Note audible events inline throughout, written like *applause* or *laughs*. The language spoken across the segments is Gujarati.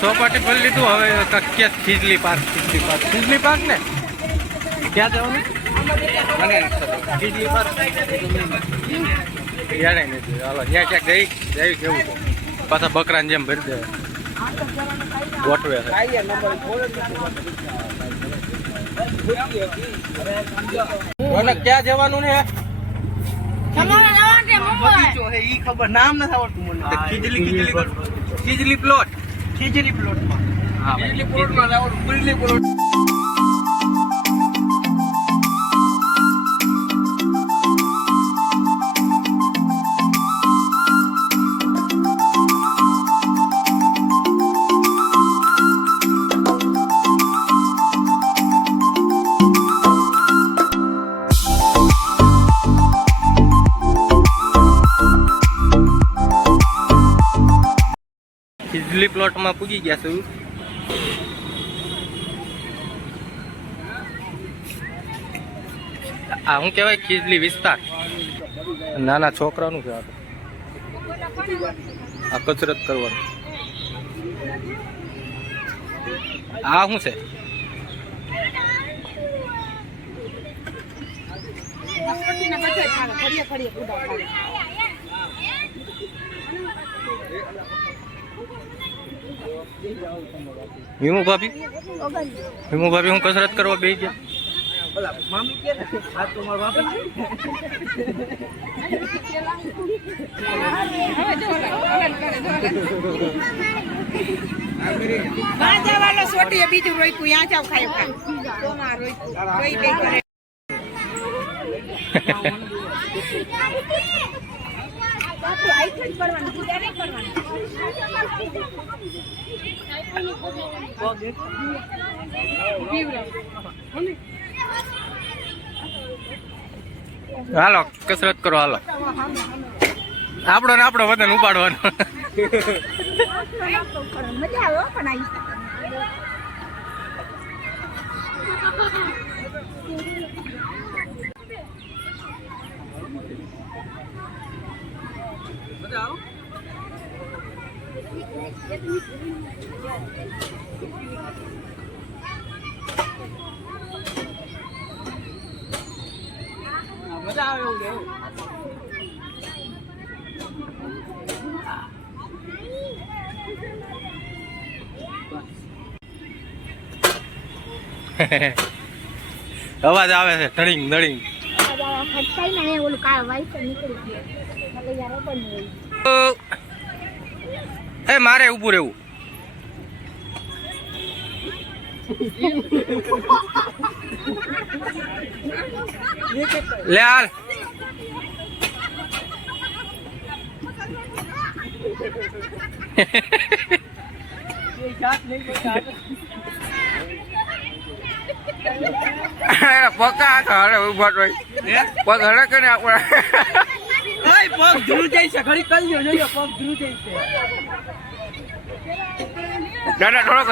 ચોપાટી ભરી લીધું હવે ક્યાં Khijli park Khijli park Khijli park ને? ક્યાં જવાનું? ખીજલી પાર્ક યાર નથી. હાલો ત્યાં ક્યાંક જઈ જઈ કેવું પાછા બકરાને જેમ ભરી દે. ગોઠવે છે. ક્યાં જવાનું ને ખબર. નામ નથી આવડતું મને. ખીજલી ખીજલી ખીજલી પ્લોટ ખીજલી પ્લોટમાં. હા કેજરી પ્લોટમાં પ્લોટ પ્લોટમાં પૂગી ગયા છું. આ શું કહેવાય? ખીજલી વિસ્તાર. નાના છોકરાનું છે આ કચરત કરવાનું. આ શું છે? ખડીએ ખડીએ ઉડા હિમુ ભાભી? હિમુ ભાભી હું કસરત કરવા બે ગયા. બાજા રોઈકું યા જાવ ખાય ખાય રોઈ બે હાલો કસરત કરો હાલો. આપણો ને આપણો વતન ઉપાડવાનો. મજા આવે પણ આઈ મજા આવે એવું લેવું અવાજ આવે છે ધડિંગ ધડિંગ ફટકાઈ ને ઓલું કા વાઈસ નીકળી ગયો એટલે યાર ઓપન હોય તો એ મારે ઊભું રહેવું. લે હાલ. પકા હરે ઊભા તો પગ આપણે. પગ ધ્રુવ જાય છે ઘડી કરી લ્યો પગ ધ્રુવ જાય છે. દાદા થોડોક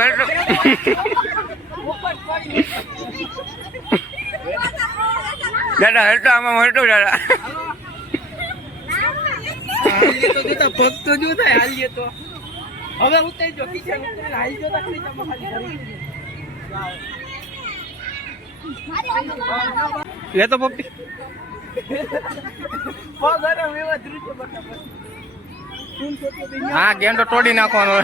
દાદા હેલતો આમાં હેઠો દાદા હાલીએ તો તો જો થાય હાલીએ તો હવે ઉતરી જો કિચન ઉતરીને હાલી જો ખાલી તમે ખાલી કરી લે તો પપ્પી હા ગેંડો તોડી નાખવાનો.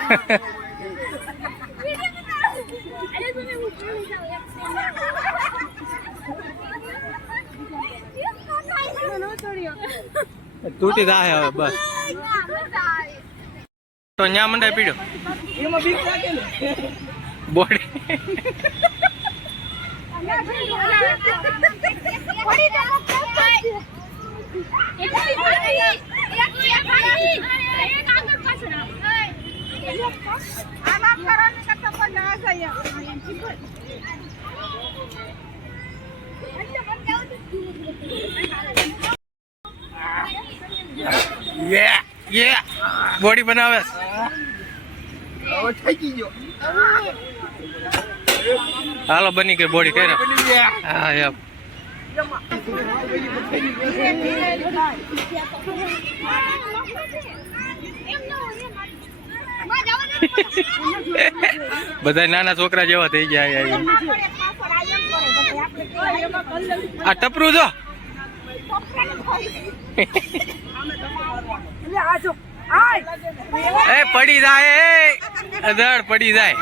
તૂટી જાય હવે બસ. તો ન્યા મંડાઈ પીડ્યો એમાં બીક લાગે ને. બોડી. *laughs* *laughs* યે યે બોડી બનાવે. હાલો, બની ગઈ બોડી કઈ હા, એમ. બધા નાના છોકરા જેવા થઈ ગયા આ ટપરું જો. એ પડી જાય, એ. અધડ પડી જાય.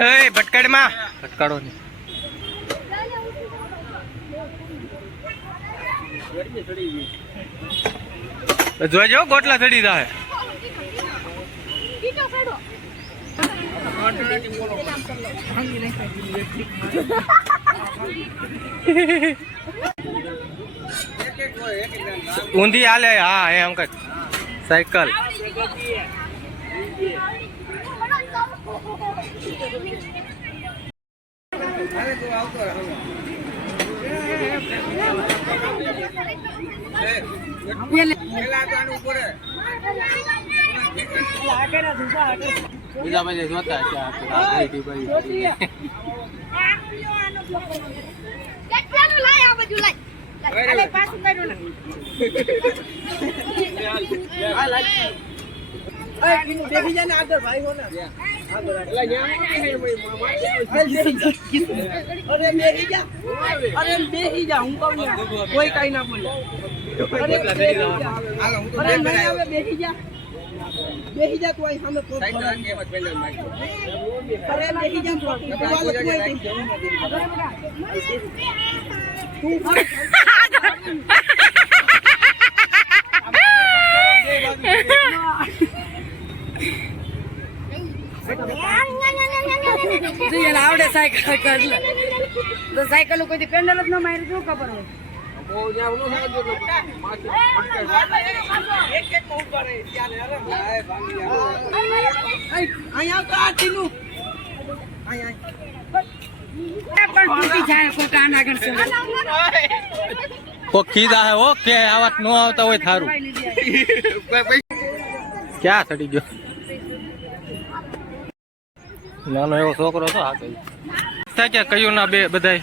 એ, ભટકાડમાં. ભટકાડો નહીં. જોજો, ગોટલા ચડી જાય. ઊંધી હાલે, હા એમ કઈ. સાયકલ. પેલા બધા જોતા છે આ ભાઈ ભાઈ અલે પાછું કર્યું ને દેખી જાય ને આગળ ભાઈ હો જોતા અરે. બેહી જા. અરે બેહી જા હું કહું કોઈ કઈ ના બોલે. અરે બેહી જા. બેહી જા તું સામે ભરાય. અરે બેહી જા તું તું. આવડે સાયકલ કરી તો સાયકલ કોઈ પેન્ડલ જ ન મારી શું ખબર હોય કીધા હે ઓ કે આવા ન આવતા હોય થારું. ક્યાં ચડી ગયો? નાનો એવો છોકરો હતો હા કયું ના બે બધાય?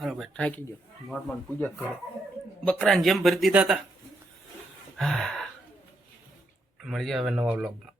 બરાબર થાકી ગયો. નોર્મલ પૂજા કરો. બકરાને જેમ ભરી દીધા હતા. મળીએ હવે નવા વ્લોગમાં.